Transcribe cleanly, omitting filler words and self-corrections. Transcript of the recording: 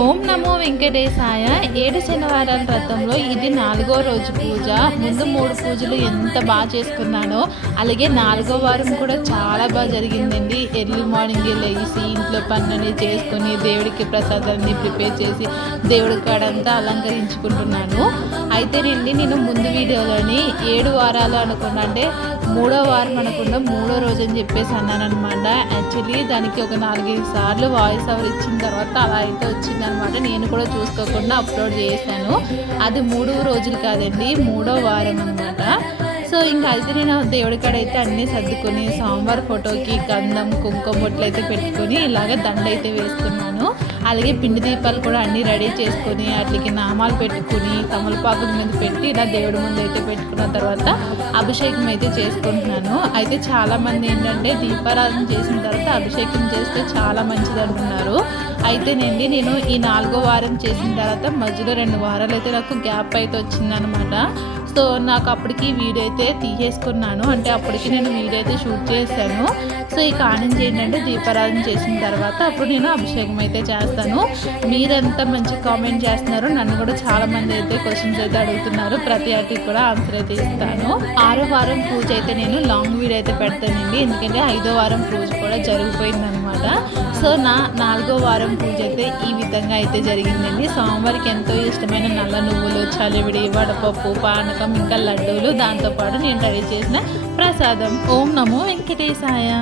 ఓం నమో వెంకటేశాయ. 7 శనివారాల వ్రతంలో ఇది 4వ రోజు పూజ. ముందు 3 పూజలు ఎంత బాగా చేసుకున్నానో, అలాగే 4వ వారం కూడా చాలా బాగా జరిగిందండి. ఎర్లీ మార్నింగ్ లేచి ఇంట్లో పనులని చేసుకొని దేవుడికి ప్రసాదాన్ని ప్రిపేర్ చేసి దేవుడి కాడంతా అలంకరించుకుంటున్నాను. అయితే నేను ముందు వీడియోలోని 7 వారాలు అనుకున్నా, అంటే 3వ వారం అనకుండా 3వ రోజు అని చెప్పేసి అన్నానమాట. యాక్చువల్లీ దానికి ఒక 4-5 సార్లు వాయిస్ ఓవర్ ఇచ్చిన తర్వాత అలా అయితే వచ్చిందనమాట. నేను కూడా చూసుకోకుండా అప్లోడ్ చేశాను. అది 3వ రోజులు కాదండి, 3వ వారం అనమాట. సో ఇంకా అయితే నేను దేవుడి కాడ అయితే అన్నీ సర్దుకొని స్వామివారి ఫోటోకి గంధం కుంకుమ బొట్లు అయితే పెట్టుకొని ఇలాగ దండ అయితే వేసుకున్నాను. అలాగే పిండి దీపాలు కూడా అన్నీ రెడీ చేసుకొని వాటికి నామాలు పెట్టుకుని తమలపాకుల మీద పెట్టి ఇలా దేవుడి ముందు అయితే పెట్టుకున్న తర్వాత అభిషేకం అయితే చేసుకుంటున్నాను. అయితే చాలామంది ఏంటంటే దీపారాధన చేసిన తర్వాత అభిషేకం చేస్తే చాలా మంచిది అంటున్నారు. అయితే నేను ఈ 4వ వారం చేసిన తర్వాత మధ్యలో 2 వారాలు అయితే నాకు గ్యాప్ అయితే వచ్చిందనమాట. సో నాకు అప్పటికి వీడియో అయితే తీసేసుకున్నాను, అంటే అప్పటికి నేను వీడియో అయితే షూట్ చేశాను. సో ఈ కానించి ఏంటంటే దీపారాధన చేసిన తర్వాత అప్పుడు నేను అభిషేకం అయితే చేస్తాను. మీరెంత మంచి కామెంట్ చేస్తున్నారో, నన్ను కూడా చాలామంది అయితే క్వశ్చన్స్ అయితే అడుగుతున్నారు. ప్రతి వాటికి కూడా ఆన్సర్ అయితే ఇస్తాను. 6వ వారం పూజ అయితే నేను లాంగ్ వీడియో అయితే పెడతానండి, ఎందుకంటే 5వ వారం పూజ కూడా జరిగిపోయిందనమాట. సో నా 4వ వారం పూజ అయితే ఈ విధంగా అయితే జరిగిందండి. స్వామివారికి ఎంతో ఇష్టమైన నల్ల నువ్వులు, చలివిడి, వడపప్పు, పానకం, ఇంకా లడ్డూలు, దాంతోపాటు నేను రెడీ చేసిన ప్రసాదం. ఓం నమో వెంకటేశాయ.